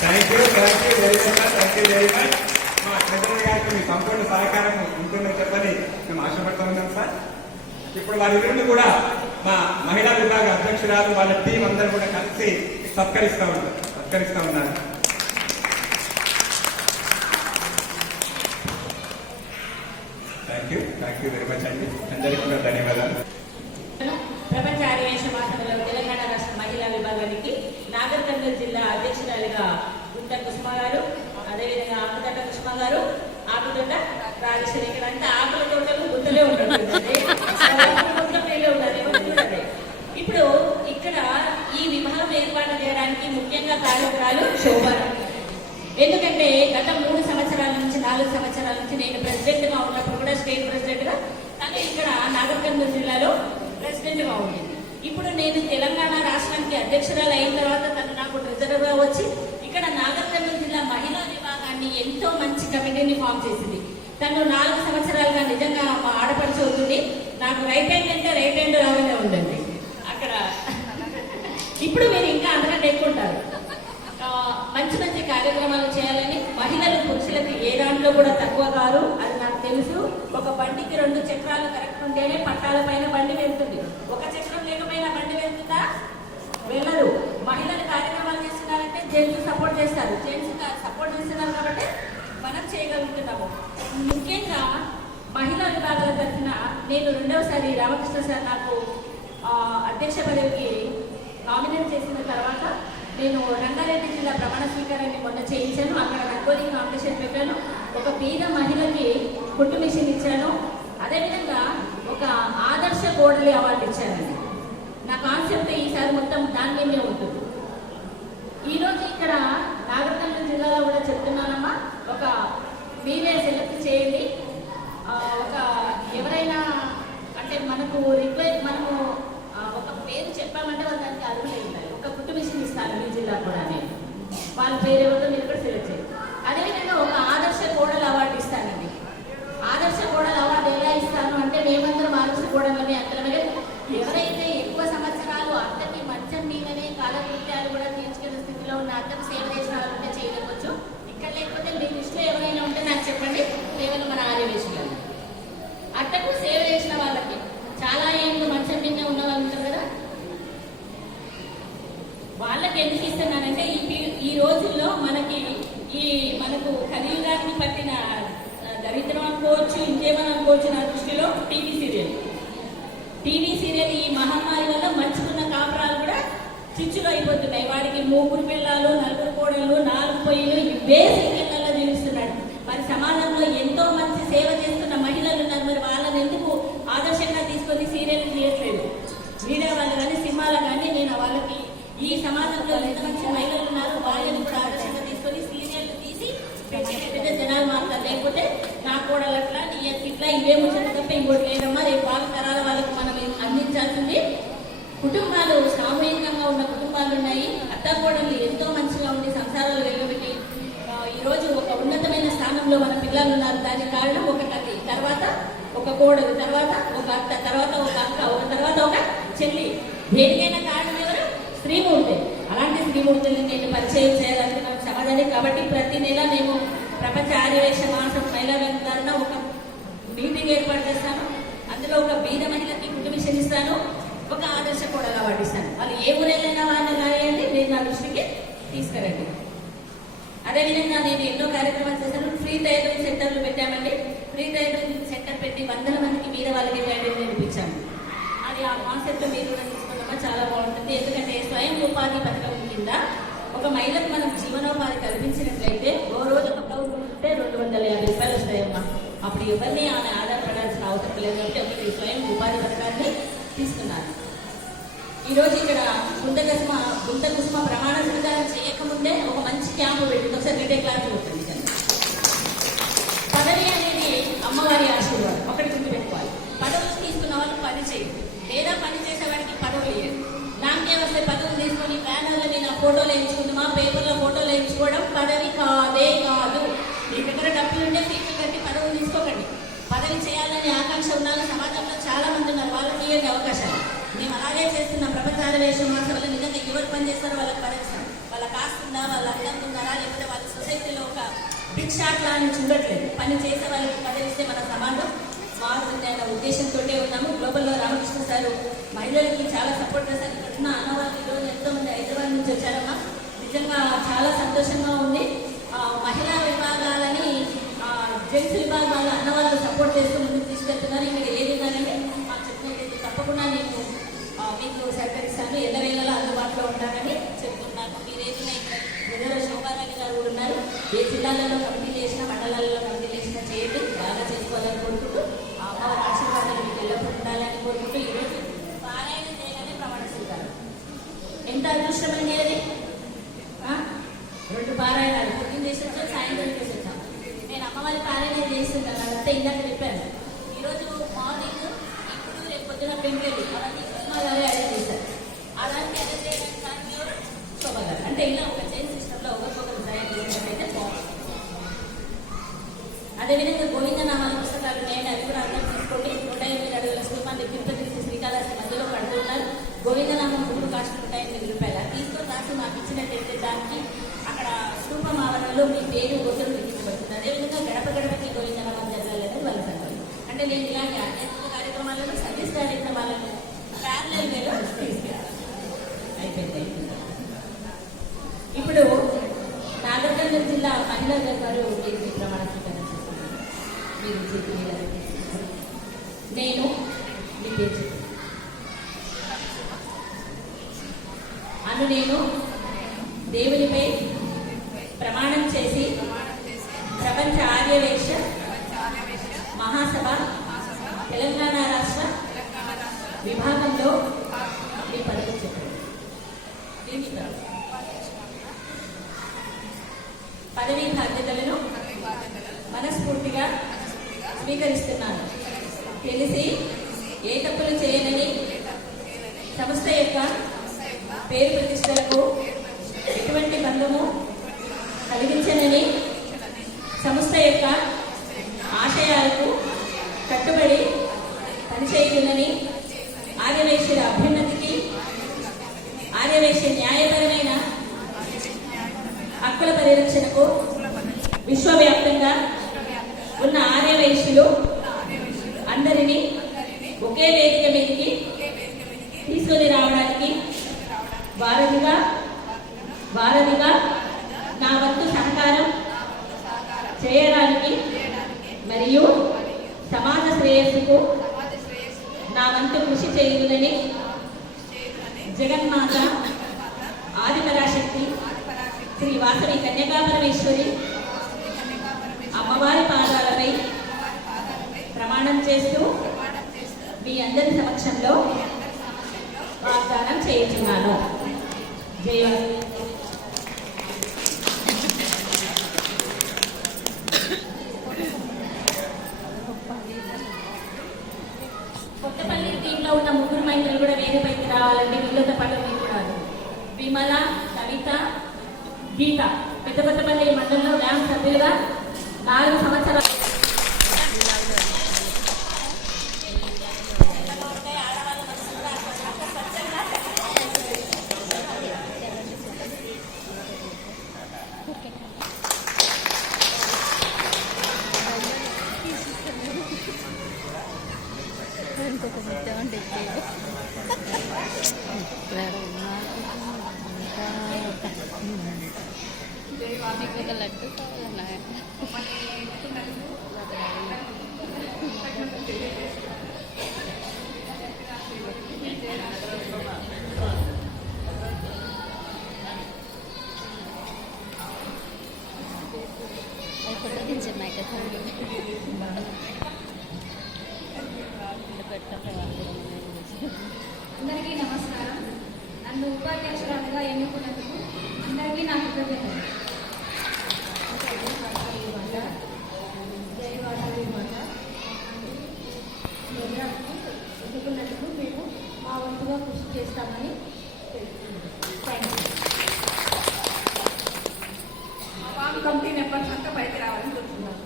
Thank you very much. మా treasurer గారికి మీ సంపూర్ణ సహకారం ఉంటుందని చెప్పని మేము ఆశపడుతూ ఉన్నాం సార్. ఇప్పుడు వారిరువురిని కూడా మా మహిళా విభాగ అధ్యక్షురాలు వాళ్ళ టీం అందరూ కూడా కలిసి సత్కరిస్తూ ఉన్నారు. థ్యాంక్ యూ వెరీ మచ్ అండి. అందరికీ కూడా ధన్యవాదాలు. ప్రపంచ ఆర్యవేశ మాసంలో తెలంగాణ రాష్ట్ర మహిళా విభాగానికి నాగర్ కర్నూలు జిల్లా అధ్యక్షురాలిగా గుంట కుసుమ గారు, అదేవిధంగా ఆకుతోట కుసుమ గారు, ఆకుతోట రాజేశ్వరి ఇక్కడ అంతా ఆకుల తోటలు గుంతలే ఉంటుంది. ఇప్పుడు ఇక్కడ ఈ విభాగం ఏర్పాటు చేయడానికి ముఖ్యంగా కారకురాలు శోభారావు. ఎందుకంటే గత 3 సంవత్సరాల నుంచి 4 సంవత్సరాల నుంచి నేను ప్రెసిడెంట్ గా ఉన్నప్పుడు కూడా స్టేట్ ప్రెసిడెంట్ గా తను ఇక్కడ నాగర్ కర్నూలు జిల్లాలో ప్రెసిడెంట్ గా ఉంది. ఇప్పుడు నేను తెలంగాణ రాష్ట్రానికి అధ్యక్షురాలు అయిన తర్వాత తను నాకు ట్రెజరర్ గా వచ్చి ఇక్కడ నాగర్ కర్నూలు జిల్లా మహిళా విభాగాన్ని ఎంతో మంచి కమిటీని ఫామ్ చేసింది. తను 4 సంవత్సరాలుగా నిజంగా మా ఆడపడిచి అవుతుంది. నాకు రైట్ హ్యాండ్ అంటే రైట్ హ్యాండ్ రావాలనే ఉండండి అక్కడ. ఇప్పుడు మీరు ఇంకా అంతకంటే ఎక్కువ ఉంటారు. మంచి మంచి కార్యక్రమాలు చేయాలని, మహిళలు పురుషులకు ఏ దాంట్లో కూడా తక్కువ కాదు, అది నాకు తెలుసు. ఒక బండికి 2 చక్రాలు కరెక్ట్ ఉంటేనే పట్టాల పైన బండి వెళ్తుంది. ఒక చక్రం లేకపోయినా బండి వెళ్తుందా? వెళ్ళదు. మహిళలు కార్యక్రమాలు చేస్తున్నారంటే జెంట్స్ సపోర్ట్ చేస్తారు. జెంట్స్ సపోర్ట్ చేస్తున్నారు కాబట్టి మనం చేయగలుగుతున్నాము. ముఖ్యంగా మహిళా విభాగాల తరఫున నేను 2వసారి రామకృష్ణ సార్ నాకు అధ్యక్ష పదవికి నామినేట్ చేసిన తర్వాత నేను రంగారెడ్డి జిల్లా ప్రమాణ స్వీకారాన్ని మొన్న చేయించాను. అక్కడ రంగోలీ కాంపిటీషన్ పెట్టాను. ఒక పేద మహిళకి కుట్టు మిషన్ ఇచ్చాను. అదేవిధంగా ఒక ఆదర్శ కోడలి అవార్డు ఇచ్చానండి. నా కాన్సెప్ట్ ఈసారి మొత్తం దాని మీదే ఉంటుంది. ఈరోజు ఇక్కడ నాగర్ కర్నూలు జిల్లాలో కూడా చెప్తున్నానమ్మా, ఒక మీరే సెలెక్ట్ చేయండి. ఒక ఎవరైనా అంటే మనకు మనము ఒక పేరు చెప్పామంటే వాళ్ళు దానికి అర్హులు ఉంటారు. ఒక కుట్టు మిషన్ ఇస్తాను మీ జిల్లా కూడా, నేను వాళ్ళ పేరు ఎవరితో మీరు కూడా సెలెక్ట్ చేయండి. అదేవిధంగా ఒక ఆదర్శ కోడలు అవార్డు ఇస్తానండి. ఆదర్శ కోడలు అవార్డు ఎలా ఇస్తాను అంటే మేమందరం ఆదర్శ కోడలని అందరమే. ఎవరైతే ఎక్కువ సంవత్సరాలు అత్తకి మంచం మీదనే కాలకృత్యాలు కూడా తీర్చుకునే స్థితిలో ఉన్న అత్తకు సేవ చేసిన వాళ్ళంటే చేయలేవచ్చు. ఇక్కడ లేకపోతే మీ దృష్టిలో ఎవరైనా ఉంటే నాకు చెప్పండి. కేవలం మన ఆర్యవేశులు అత్తకు సేవ చేసిన వాళ్ళకి చాలా ఏళ్ళు మంచం మీద ఉన్న వాళ్ళు ఉంటారు కదా, వాళ్ళకి ఎందుకు ఇస్తున్నానంటే ఈ రోజుల్లో మనకు కలియుగాన్ని పట్టిన దరిద్రం అనుకోవచ్చు, ఇంకేమని అనుకోవచ్చు. నా దృష్టిలో టీవీ సీరియల్ ఈ మహమ్మారి వల్ల మంచుకున్న కాపురాలు కూడా చిచ్చులు అయిపోతున్నాయి. వాడికి 3 పిల్లలు, 4 కోడళ్ళు, 4 పొయ్యిలు ఇవే సీరియల్లో జీవిస్తున్నాడు. మరి సమాజంలో ఎంతో మంచి సేవ చేస్తున్న మహిళలు ఉన్నారు. మరి వాళ్ళని ఎందుకు ఆదర్శంగా తీసుకొని సీరియల్ చేయట్లేదు? మీడియా వాళ్ళు కానీ సినిమాలు కానీ నేను వాళ్ళకి ఈ సమాజంలో ఎంత మంచి మహిళలు ఉన్నారు వాళ్ళని కూడా ఆదర్శంగా తీసుకొని సీరియల్ తీసి పెద్ద జనాలు మారుతారు. లేకపోతే నా కోడలు అట్లా నీ ఇట్లా ఇవే ముచ్చట తప్ప ఇంకోటి లేదమ్మా. రేపు వాళ్ళ తరాల వాళ్ళకి మనం అందించాల్సింది. కుటుంబాలు సామూహికంగా ఉన్న కుటుంబాలు ఉన్నాయి. అత్తాకోడళ్ళు ఎంతో మంచిగా ఉండి సంసారాలు వెలువబెట్టి ఈరోజు ఒక ఉన్నతమైన స్థానంలో మన పిల్లలు ఉన్నారు. దానికి కారణం ఒక తల్లి, తర్వాత ఒక కోడలు, తర్వాత ఒక అత్త, తర్వాత ఒక అక్క, ఒక తర్వాత ఒక చెల్లి. దేనికైనా కారణం ఎవరు? స్త్రీమూర్తి. అలాంటి స్త్రీమూర్తుల్ని నేను పరిచయం చేయాలనుకున్నాను సమాజానికి. కాబట్టి ప్రతి నెల మేము ప్రపంచ ఆర్యవేశ మాసం మహిళా వెళ్తారన్న ఒక మీటింగ్ ఏర్పాటు చేస్తాను. అందులో ఒక బీద మహిళకి కుటుంబ మిషన్ ఇస్తాను, ఒక ఆదర్శ కోడలు అవార్డు ఇస్తాను. వాళ్ళు ఏ ఊరెళ్ళైనా వాళ్ళని రాయండి, మీరు నా దృష్టికి తీసుకురండి. అదేవిధంగా నేను ఎన్నో కార్యక్రమాలు చేశాను. ఫ్రీ టైలరింగ్ సెంటర్లు పెట్టామండి. ఫ్రీ టైలరింగ్ సెంటర్ పెట్టి 100 మందికి మీద వాళ్ళకి టైలరింగ్ నేర్పించాము. అది ఆ కాన్సెప్ట్ మీరు కూడా తీసుకున్నామా, చాలా బాగుంటుంది. ఎందుకంటే స్వయం ఉపాధి పథకం కింద ఒక మహిళకు మనం జీవనోపాధి కల్పించినట్లయితే ఓ రోజు ఒక బ్లౌజ్ ఉంటే 250 రూపాయలు వస్తాయమ్మా. అప్పుడు ఎవరిని ఆమె ఆధారపడాల్సిన అవసరం లేదు. కాబట్టి స్వయం ఉపాధి పథకాన్ని తీసుకున్నారు. ఈరోజు ఇక్కడ గుంట కుసుమ ప్రమాణ స్వీకారం చేయకముందే ఒక మంచి క్యాంపు పెట్టింది. ఒకసారి 2 క్లాసులు ఉంటుంది. పదవి అనేది అమ్మవారి ఆశీర్వాదం. ఒకటి గుర్తుపెట్టుకోవాలి. పదవులు తీసుకున్న వాళ్ళు పని చేయదు, లేదా పని చేసేవాడికి పదవులు లేదు. నాకే వస్తే పదవులు తీసుకొని బ్యానర్ల మీద ఫోటోలు వేయించుకుందామా, పేపర్లో ఫోటోలు వేయించుకోవడం పదవి కాదే కాదు. మీ దగ్గర డబ్బులు ఉంటే ఫీజులు కట్టి పదవులు తీసుకోకండి. పదవి చేయాలనే ఆకాంక్ష ఉన్న సమాజంలో చాలా మంది ఉన్నారు. వాళ్ళకి ఇవ్వండి అవకాశాలు. మేము అలాగే చేస్తున్నాం. ప్రపంచ ఆర్యవేశ మాసం వల్ల నిజంగా ఎవరు పని చేస్తారో వాళ్ళకి పరీక్ష. వాళ్ళకి ఆస్తుందా, వాళ్ళు అందంగా ఉన్నారా, లేకపోతే వాళ్ళ సొసైటీలో ఒక బిగ్ షాట్ లా అని చూడట్లేదు. పని చేసే వాళ్ళకి పదవిస్తే మన సమాజం బాగుంటుంది అనే ఉద్దేశంతో ఉన్నాము. గ్లోబల్లో రామకృష్ణ సార్ మహిళలకి చాలా సపోర్ట్ చేస్తారు. ఇక్కడ ఉన్న అన్నవాళ్ళు ఈరోజు ఎంతో మంది హైదరాబాద్ నుంచి వచ్చారమ్మా. నిజంగా చాలా సంతోషంగా ఉంది. మహిళా విభాగాలని జెంట్స్ విభాగాలు అన్నవాళ్ళు సపోర్ట్ చేస్తూ ముందుకు తీసుకెళ్తున్నారు. ఇక్కడ ఏది కానీ మాకు చెప్పినట్లయితే తప్పకుండా నేను మీకు సహకరిస్తాను, ఎల్లవేళలా అందుబాటులో ఉంటానని చెప్తున్నాను. మీరు ఏదైనా ఇక్కడ ప్రజల శోభారాణి గారు కూడా ఉన్నారు. ఏ జిల్లాలలో కమిటీ చేసినా, మండలాలలో కమిటీ చేసినా చేయండి, బాగా చేసుకోవాలని కోరుకుంటూ అమ్మవారి ఆశీర్వాదాలు మీకు ఎల్లప్పుడు ఉండాలని కోరుకుంటూ ఈరోజు పారాయణ చేయగానే ప్రమాణ స్వీకారం. ఎంత అదృష్టమైంది అది. 2 పారాయణాలు పొద్దున్న చేసి వచ్చాం, సాయంత్రం చేసి వచ్చాం. నేను అమ్మవారి పారాయణ చేస్తుంటాను, అదంతా ఇందాక చెప్పాను. ఈరోజు మార్నింగ్, ఇప్పుడు రేపు పొద్దున పెంకెళ్ళి అవన్నీ సుష్మా గారే అరేంజ్ చేశారు. అలాంటి అరేంజ్ చేయడానికి దాంట్లో శోభ గారు అంటే ఇలా ఒక చైన్ సిస్టంలో ఒకరికొకరు సాయం చేసినట్టయితే బాగుంటుంది. అదేవిధంగా గోవింద నామాల పుస్తకాలు నేను అవి కూడా అర్థం తీసుకోండి. 108 అడుగుల శ్రీమంది తిరుపతి నుంచి శ్రీకాళహస్తి మధ్యలో కడుతున్నారు. గోవిందనామం 3 కాస్ట్ 108 రూపాయలు తీసుకొని రాసి మాకు ఇచ్చినట్టయితే దానికి అక్కడ స్థూపం ఆవరణలో మీ పేరు గోతులు లిఖించబడుతుంది. అదేవిధంగా గడప గడపకి గోవిందనామం జరగాలనేది వాళ్ళ సంకల్పం. అంటే నేను ఇలాంటి ఆధ్యాత్మిక కార్యక్రమాలను, సర్వీస్ కార్యక్రమాలను ప్యారలల్ వేలో తీసుకెళ్ళాలి. అయిపోయింది. ఇప్పుడు నాగర్కర్నూలు జిల్లా మహిళా గారు దీనికి ప్రమాణ స్వీకారం చేస్తున్నారు. మీరు చేతి మీద నేను మీ పేరు నేను దేవునిపై ప్రమాణం చేసి ప్రపంచ ఆర్యవేక్ష మహాసభ తెలంగాణ రాష్ట్ర విభాగంలో మీ పదవి పదవీ బాధ్యతలను మనస్ఫూర్తిగా స్వీకరిస్తున్నాను. తెలిసి ఏ తప్పులు చేయనని, సంస్థ యొక్క పేరు ప్రతిష్టలకు ఎటువంటి బంధము కలిగించనని, సంస్థ యొక్క ఆశయాలకు కట్టుబడి పనిచేయునని, ఆర్యవైశ్యుల అభ్యున్నతికి, ఆర్యవైశ్య న్యాయపరమైన హక్కుల పరిరక్షణకు విశ్వవ్యాప్తంగా ఉన్న ఆర్యవైశ్యులు అందరినీ ఒకే వేదిక మీదకి తీసుకొని రావడానికి వారధిగా నా వంతు సహకారం చేయడానికి మరియు సమాజ శ్రేయస్సుకు నా వంతు కృషి చేయునని జగన్మాత ఆదిపరాశక్తి శ్రీ వాసవి కన్యకాపరమేశ్వరి అమ్మవారి పాదాలపై ప్రమాణం చేస్తూ మీ అందరి సమక్షంలో వాగ్దానం చేయించున్నాను. జయవాసవి. కొత్తపల్లి టీంలో ఉన్న 3 మహిళలు కూడా వేదికపైకి రావాలంటే వీళ్ళతో పాటు మీరు కూడా విమల, కవిత, గీత పెద్దపల్లి మండలంలో ర్యాంప్ సభ్యులుగా 4 సంవత్సరాలు लड्डू का बनाया అందరికీ నమస్కారం. నన్ను ఉపాధ్యక్షురాలుగా ఎన్నుకున్నందుకు అందరికీ నా కృతజ్ఞతలు. ఎన్నుకున్నందుకు మేము మా వంతుగా కృషి చేస్తామని కమిటీ మెంబర్స్ అంతా పైకి రావాలని కోరుతున్నాను.